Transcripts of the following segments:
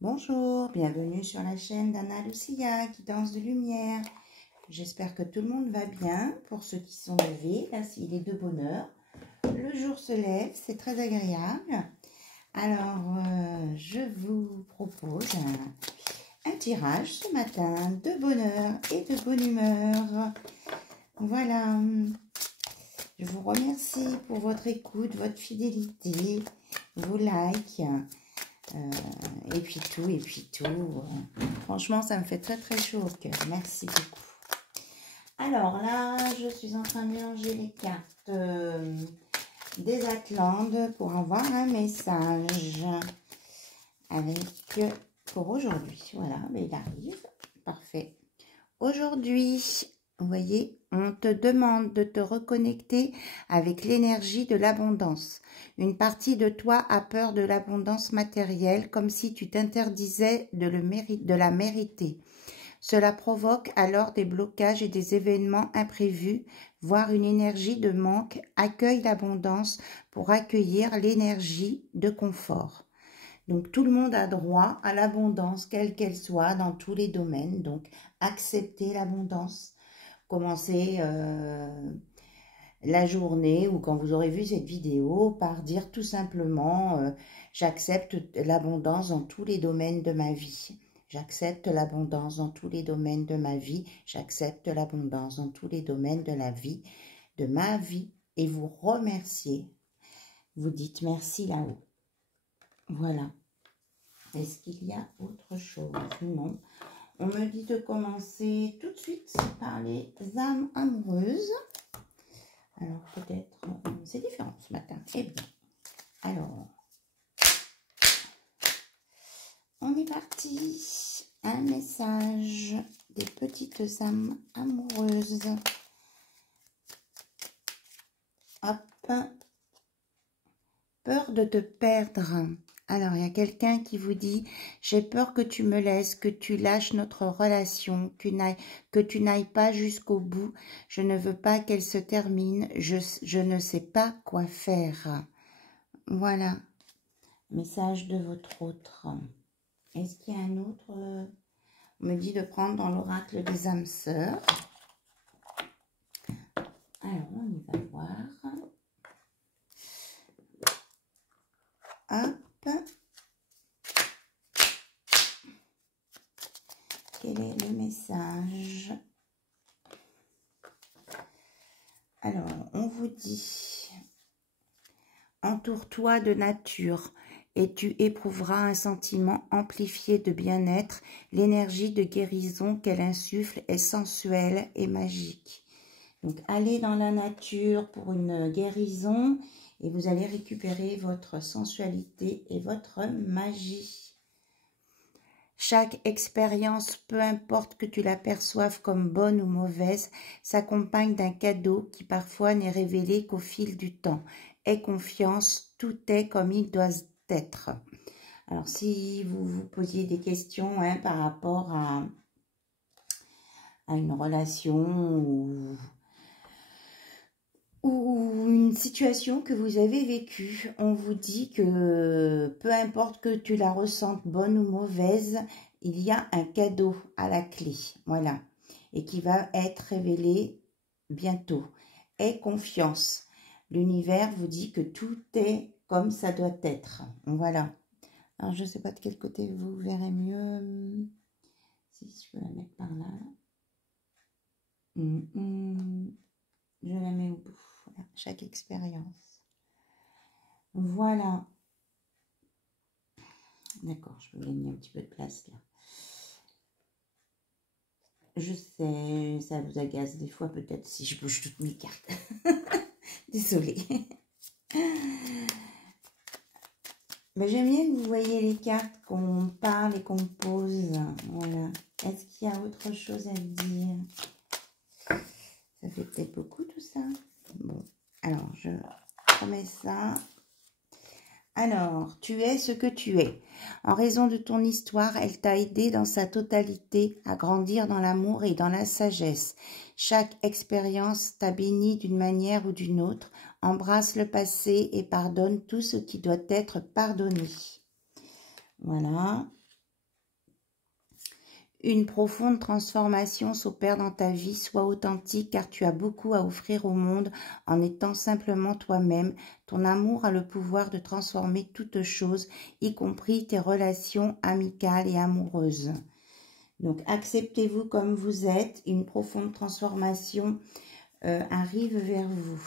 Bonjour, bienvenue sur la chaîne d'Anna Lucia, guidance de lumière. J'espère que tout le monde va bien. Pour ceux qui sont levés, là il est de bonne heure. Le jour se lève, c'est très agréable. Alors, je vous propose un tirage ce matin de bonheur et de bonne humeur. Voilà, je vous remercie pour votre écoute, votre fidélité, vos likes. Et puis tout. Franchement, ça me fait très très chaud au cœur. Merci beaucoup. Alors là, je suis en train de mélanger les cartes des Atlantes pour avoir un message pour aujourd'hui. Voilà, mais il arrive. Parfait. Aujourd'hui, vous voyez, on te demande de te reconnecter avec l'énergie de l'abondance. Une partie de toi a peur de l'abondance matérielle, comme si tu t'interdisais de la mériter. Cela provoque alors des blocages et des événements imprévus, voire une énergie de manque. Accueille l'abondance pour accueillir l'énergie de confort. Donc, tout le monde a droit à l'abondance, quelle qu'elle soit, dans tous les domaines. Donc, acceptez l'abondance. Commencez la journée ou quand vous aurez vu cette vidéo par dire tout simplement j'accepte l'abondance dans tous les domaines de ma vie. J'accepte l'abondance dans tous les domaines de ma vie. J'accepte l'abondance dans tous les domaines de la vie, de ma vie. Et vous remerciez. Vous dites merci là-haut. Voilà. Est-ce qu'il y a autre chose? Non. On me dit de commencer tout de suite par les âmes amoureuses. Alors peut-être, c'est différent ce matin. Eh bien, alors, on est parti. Un message des petites âmes amoureuses. Hop. Peur de te perdre. Alors, il y a quelqu'un qui vous dit « J'ai peur que tu me laisses, que tu lâches notre relation, que tu n'ailles pas jusqu'au bout. Je ne veux pas qu'elle se termine. Je ne sais pas quoi faire. » Voilà. Message de votre autre. Est-ce qu'il y a un autre? On me dit de prendre dans l'oracle des âmes sœurs. Alors, on y va voir. Hop. Quel est le message? Alors, on vous dit, entoure-toi de nature et tu éprouveras un sentiment amplifié de bien-être. L'énergie de guérison qu'elle insuffle est sensuelle et magique. Donc, allez dans la nature pour une guérison et vous allez récupérer votre sensualité et votre magie. Chaque expérience, peu importe que tu la perçoives comme bonne ou mauvaise, s'accompagne d'un cadeau qui parfois n'est révélé qu'au fil du temps. Aie confiance, tout est comme il doit être. Alors, si vous vous posiez des questions par rapport à une relation ou une situation que vous avez vécue, on vous dit que peu importe que tu la ressentes bonne ou mauvaise, il y a un cadeau à la clé, voilà, et qui va être révélé bientôt. Aie confiance. L'univers vous dit que tout est comme ça doit être. Voilà. Alors, je ne sais pas de quel côté vous verrez mieux. Si je peux la mettre par là. Je la mets au bout. Voilà, chaque expérience. Voilà. D'accord, je peux gagner un petit peu de place là. Je sais, ça vous agace des fois peut-être si je bouge toutes mes cartes. Désolée. Mais j'aime bien que vous voyez les cartes, qu'on parle et qu'on pose. Voilà. Est-ce qu'il y a autre chose à dire? Ça fait peut-être beaucoup tout ça. Bon, alors je remets ça. Alors, tu es ce que tu es. En raison de ton histoire, elle t'a aidé dans sa totalité à grandir dans l'amour et dans la sagesse. Chaque expérience t'a béni d'une manière ou d'une autre. Embrasse le passé et pardonne tout ce qui doit être pardonné. Voilà. Une profonde transformation s'opère dans ta vie. Sois authentique car tu as beaucoup à offrir au monde en étant simplement toi-même. Ton amour a le pouvoir de transformer toutes choses, y compris tes relations amicales et amoureuses. Donc, acceptez-vous comme vous êtes. Une profonde transformation arrive vers vous.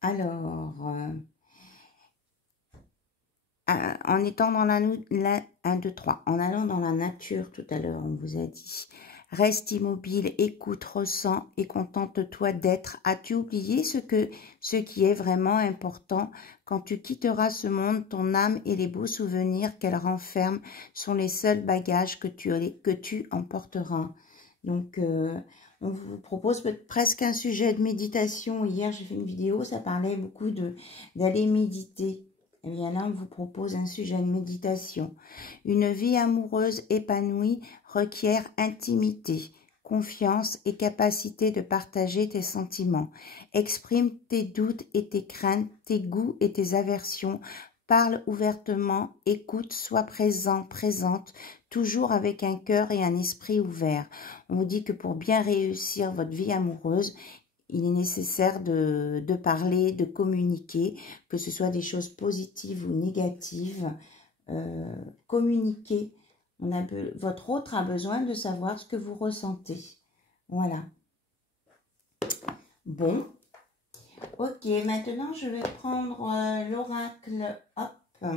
Alors, en étant dans la 1, 2, 3, en allant dans la nature tout à l'heure, on vous a dit, reste immobile, écoute, ressens et contente-toi d'être. As-tu oublié ce qui est vraiment important? Quand tu quitteras ce monde, ton âme et les beaux souvenirs qu'elle renferme sont les seuls bagages que tu emporteras. Donc, on vous propose presque un sujet de méditation. Hier, j'ai fait une vidéo, ça parlait beaucoup d'aller méditer. Eh bien là, on vous propose un sujet de méditation. Une vie amoureuse épanouie requiert intimité, confiance et capacité de partager tes sentiments. Exprime tes doutes et tes craintes, tes goûts et tes aversions. Parle ouvertement, écoute, sois présent, présente, toujours avec un cœur et un esprit ouvert. On vous dit que pour bien réussir votre vie amoureuse, il est nécessaire de parler, de communiquer, que ce soit des choses positives ou négatives. Communiquer. Votre autre a besoin de savoir ce que vous ressentez. Voilà. Bon. Ok, maintenant je vais prendre l'oracle. Hop.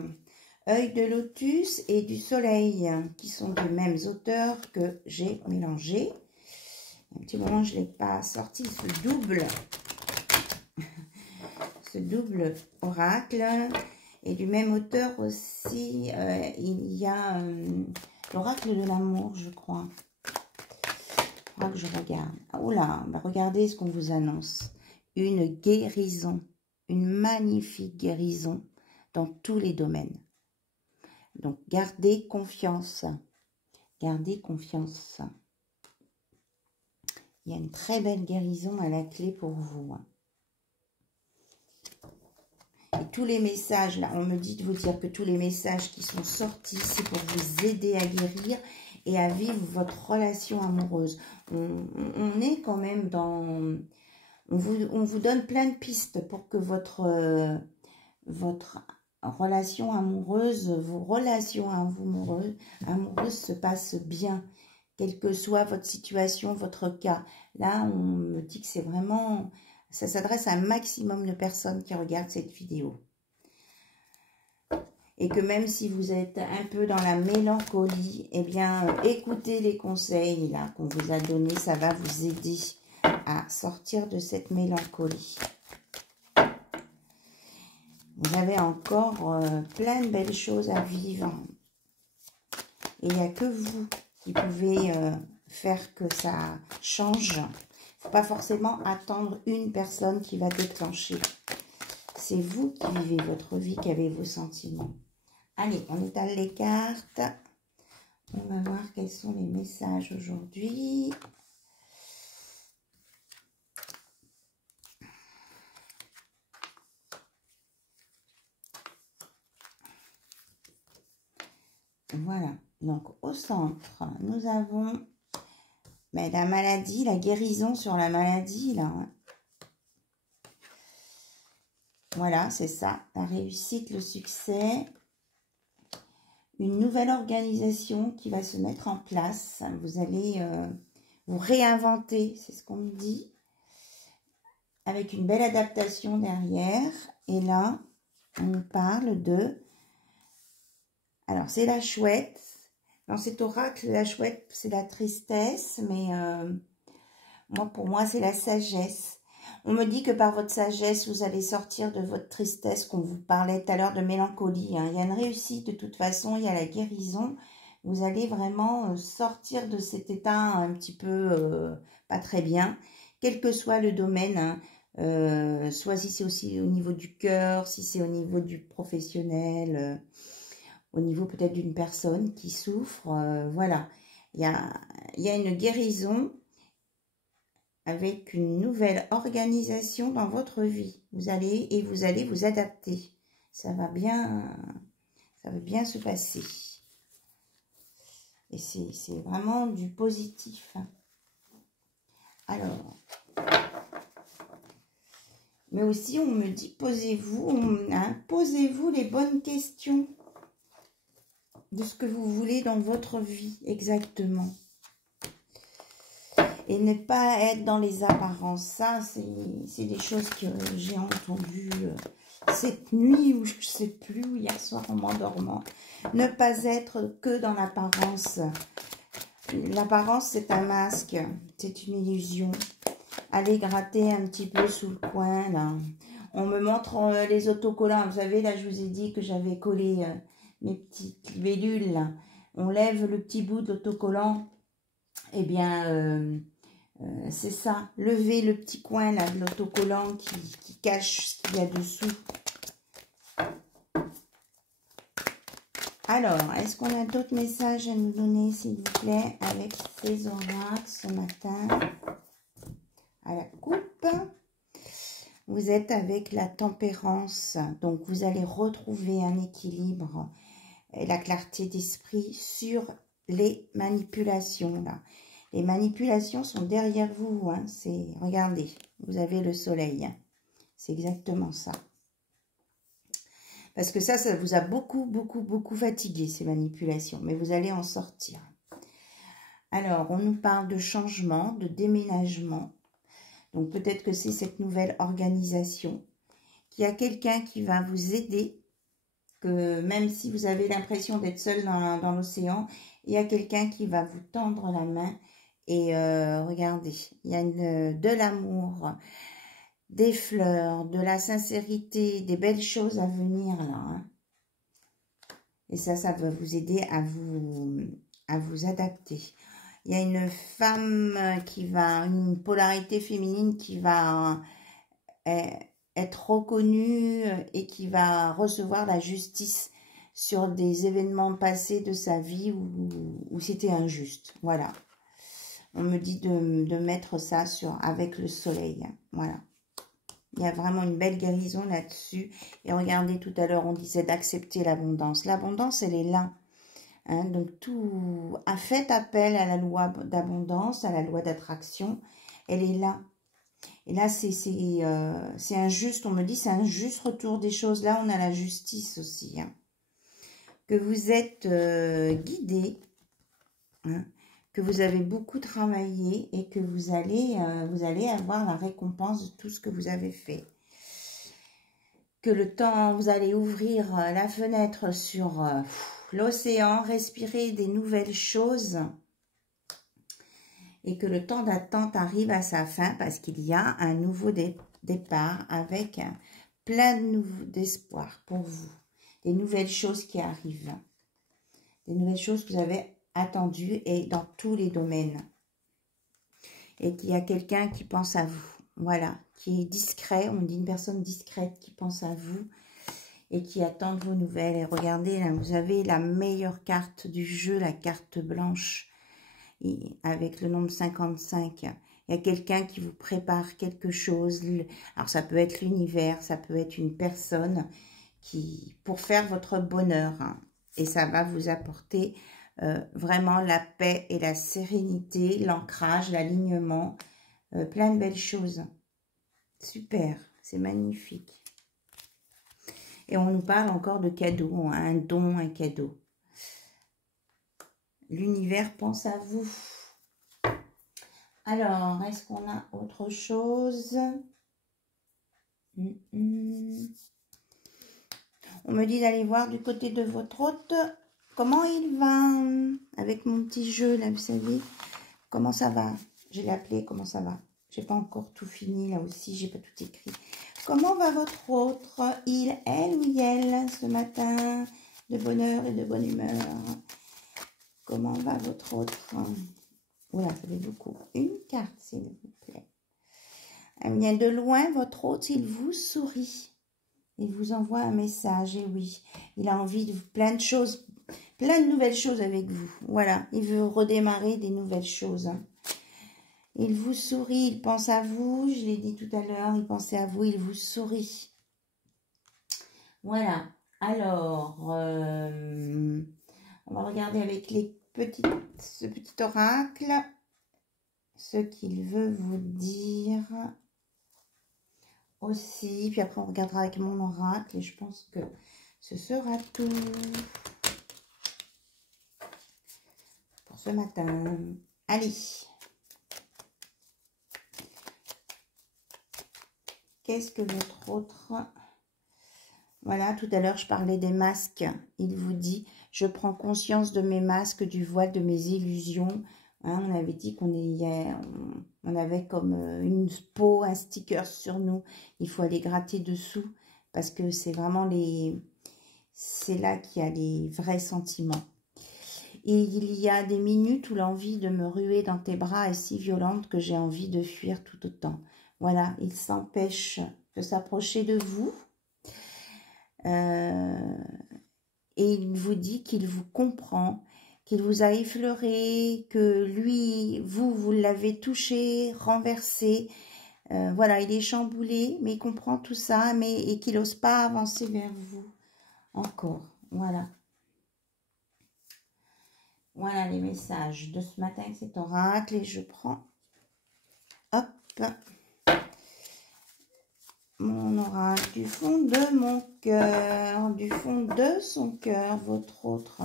Œil de lotus et du soleil, qui sont des mêmes auteurs que j'ai mélangés. Un petit moment, je ne l'ai pas sorti, ce double oracle. Et du même auteur aussi, il y a l'oracle de l'amour, je crois. Il faudra que je regarde. Oh là, bah regardez ce qu'on vous annonce. Une guérison, une magnifique guérison dans tous les domaines. Donc, gardez confiance. Gardez confiance. Il y a une très belle guérison à la clé pour vous. Et tous les messages, là, on me dit de vous dire que tous les messages qui sont sortis, c'est pour vous aider à guérir et à vivre votre relation amoureuse. On est quand même dans... On vous donne plein de pistes pour que votre relation amoureuse, vos relations amoureuses se passent bien. Quelle que soit votre situation, votre cas. Là, on me dit que c'est vraiment... Ça s'adresse à un maximum de personnes qui regardent cette vidéo. Et que même si vous êtes un peu dans la mélancolie, eh bien, écoutez les conseils là qu'on vous a donnés. Ça va vous aider à sortir de cette mélancolie. Vous avez encore plein de belles choses à vivre. Et il n'y a que vous qui pouvez faire que ça change. Il ne faut pas forcément attendre une personne qui va déclencher. C'est vous qui vivez votre vie, qui avez vos sentiments. Allez, on étale les cartes. On va voir quels sont les messages aujourd'hui. Voilà. Donc, au centre, nous avons la maladie, la guérison sur la maladie, là. Voilà, c'est ça. La réussite, le succès. Une nouvelle organisation qui va se mettre en place. Vous allez vous réinventer, c'est ce qu'on me dit. Avec une belle adaptation derrière. Et là, on nous parle de... Alors, c'est la chouette. Dans cet oracle, la chouette, c'est la tristesse, mais pour moi, c'est la sagesse. On me dit que par votre sagesse, vous allez sortir de votre tristesse, qu'on vous parlait tout à l'heure de mélancolie. Hein. Il y a une réussite de toute façon, il y a la guérison. Vous allez vraiment sortir de cet état un petit peu pas très bien, quel que soit le domaine. Hein. Soit si c'est aussi au niveau du cœur, si c'est au niveau du professionnel... au niveau peut-être d'une personne qui souffre, voilà. Il y a une guérison avec une nouvelle organisation dans votre vie. Vous allez vous adapter. Ça va bien se passer. Et c'est vraiment du positif. Alors, mais aussi on me dit posez-vous, hein, posez-vous les bonnes questions de ce que vous voulez dans votre vie exactement. Et ne pas être dans les apparences. Ça, c'est des choses que j'ai entendues cette nuit ou je ne sais plus, hier soir en m'endormant. Ne pas être que dans l'apparence. L'apparence, c'est un masque, c'est une illusion. Allez gratter un petit peu sous le coin, là. On me montre les autocollants. Vous savez, là, je vous ai dit que j'avais collé mes petites libellules, là. On lève le petit bout de l'autocollant. Eh bien, c'est ça. Levez le petit coin, là, de l'autocollant qui cache ce qu'il y a dessous. Alors, est-ce qu'on a d'autres messages à nous donner, s'il vous plaît, avec ces oracles ce matin? À la coupe, vous êtes avec la tempérance, donc vous allez retrouver un équilibre et la clarté d'esprit sur les manipulations, là. Les manipulations sont derrière vous, hein. Regardez, vous avez le soleil, c'est exactement ça. Parce que ça vous a beaucoup fatigué, ces manipulations. Mais vous allez en sortir. Alors, on nous parle de changement, de déménagement. Donc, peut-être que c'est cette nouvelle organisation. Qu'il y a quelqu'un qui va vous aider. Que même si vous avez l'impression d'être seul dans l'océan, il y a quelqu'un qui va vous tendre la main. Et regardez, il y a de l'amour, des fleurs, de la sincérité, des belles choses à venir là. Hein. Et ça va vous aider à vous adapter. Il y a une femme une polarité féminine qui va être reconnue et qui va recevoir la justice sur des événements passés de sa vie où c'était injuste. Voilà. On me dit de mettre ça avec le soleil. Voilà. Il y a vraiment une belle guérison là-dessus. Et regardez, tout à l'heure, on disait d'accepter l'abondance. L'abondance, elle est là. Hein, donc, tout a fait appel à la loi d'abondance, à la loi d'attraction. Elle est là. Et là, c'est injuste. On me dit c'est un juste retour des choses. Là, on a la justice aussi. Hein. Que vous êtes guidé. Hein, que vous avez beaucoup travaillé et que vous allez avoir la récompense de tout ce que vous avez fait. Que le temps, vous allez ouvrir la fenêtre sur l'océan, respirer des nouvelles choses et que le temps d'attente arrive à sa fin parce qu'il y a un nouveau départ avec plein d'espoir pour vous. Des nouvelles choses qui arrivent. Des nouvelles choses que vous avez attendu et dans tous les domaines. Et qu'il y a quelqu'un qui pense à vous. Voilà, qui est discret. On dit une personne discrète qui pense à vous et qui attend vos nouvelles. Et regardez, là, vous avez la meilleure carte du jeu, la carte blanche, et avec le nombre 55. Il y a quelqu'un qui vous prépare quelque chose. Alors, ça peut être l'univers, ça peut être une personne pour faire votre bonheur. Hein. Et ça va vous apporter vraiment la paix et la sérénité, l'ancrage, l'alignement, plein de belles choses. Super, c'est magnifique. Et on nous parle encore de cadeaux, hein, un don, un cadeau. L'univers pense à vous. Alors, est-ce qu'on a autre chose? On me dit d'aller voir du côté de votre hôte. Comment il va? Avec mon petit jeu, là, vous savez. Comment ça va? Je l'ai appelé, comment ça va? J'ai pas encore tout fini, là aussi, j'ai pas tout écrit. Comment va votre autre? Il, elle ou elle, ce matin? De bonheur et de bonne humeur. Comment va votre autre? Oula, ça fait beaucoup. Une carte, s'il vous plaît. Elle vient de loin, votre hôte, il vous sourit. Il vous envoie un message, et oui. Il a envie de plein de choses, plein de nouvelles choses avec vous. Voilà, il veut redémarrer des nouvelles choses. Il vous sourit, il pense à vous. Je l'ai dit tout à l'heure, il pensait à vous, il vous sourit. Voilà. Alors, on va regarder avec les ce petit oracle, ce qu'il veut vous dire aussi. Puis après, on regardera avec mon oracle et je pense que ce sera tout pour ce matin. Allez. Qu'est-ce que votre autre... Voilà, tout à l'heure, je parlais des masques. Il vous dit, je prends conscience de mes masques, du voile, de mes illusions. Hein, on avait dit on avait comme une peau, un sticker sur nous. Il faut aller gratter dessous parce que c'est vraiment c'est là qu'il y a les vrais sentiments. Et il y a des minutes où l'envie de me ruer dans tes bras est si violente que j'ai envie de fuir tout autant. Voilà, il s'empêche de s'approcher de vous. Et il vous dit qu'il vous comprend, qu'il vous a effleuré, que lui, vous l'avez touché, renversé. Voilà, il est chamboulé, mais il comprend tout ça, et qu'il n'ose pas avancer vers vous encore. Voilà. Voilà les messages de ce matin avec cet oracle. Et je prends, hop, mon oracle du fond de mon cœur, du fond de son cœur, votre autre.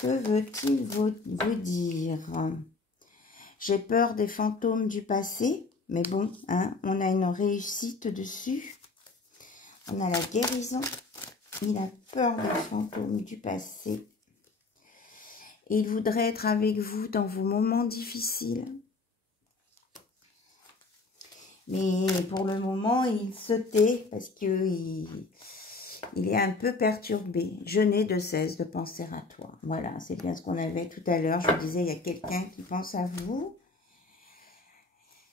Que veut-il vous dire? J'ai peur des fantômes du passé, mais bon, hein, on a une réussite dessus. On a la guérison. Il a peur des fantômes du passé. Et il voudrait être avec vous dans vos moments difficiles. Mais pour le moment, il se tait parce qu'il est un peu perturbé. Je n'ai de cesse de penser à toi. Voilà, c'est bien ce qu'on avait tout à l'heure. Je vous disais, il y a quelqu'un qui pense à vous.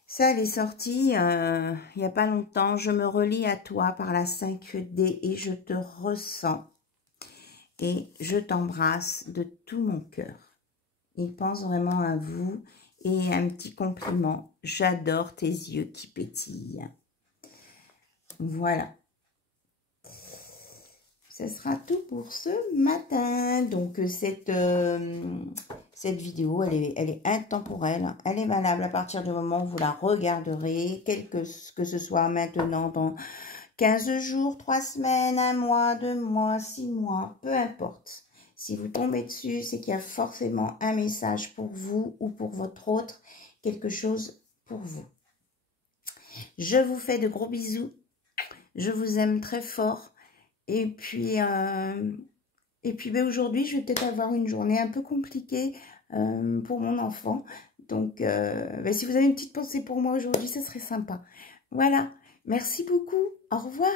Ça, elle est sortie il n'y a pas longtemps. Je me relie à toi par la 5D et je te ressens. Et je t'embrasse de tout mon cœur. Il pense vraiment à vous. Et un petit compliment. J'adore tes yeux qui pétillent. Voilà. Ce sera tout pour ce matin. Donc, cette vidéo, elle est intemporelle. Elle est valable à partir du moment où vous la regarderez. Que ce soit maintenant, dans 15 jours, 3 semaines, 1 mois, 2 mois, 6 mois, peu importe. Si vous tombez dessus, c'est qu'il y a forcément un message pour vous ou pour votre autre, quelque chose pour vous. Je vous fais de gros bisous. Je vous aime très fort. Et puis ben aujourd'hui, je vais peut-être avoir une journée un peu compliquée pour mon enfant. Donc, ben si vous avez une petite pensée pour moi aujourd'hui, ce serait sympa. Voilà. Merci beaucoup. Au revoir.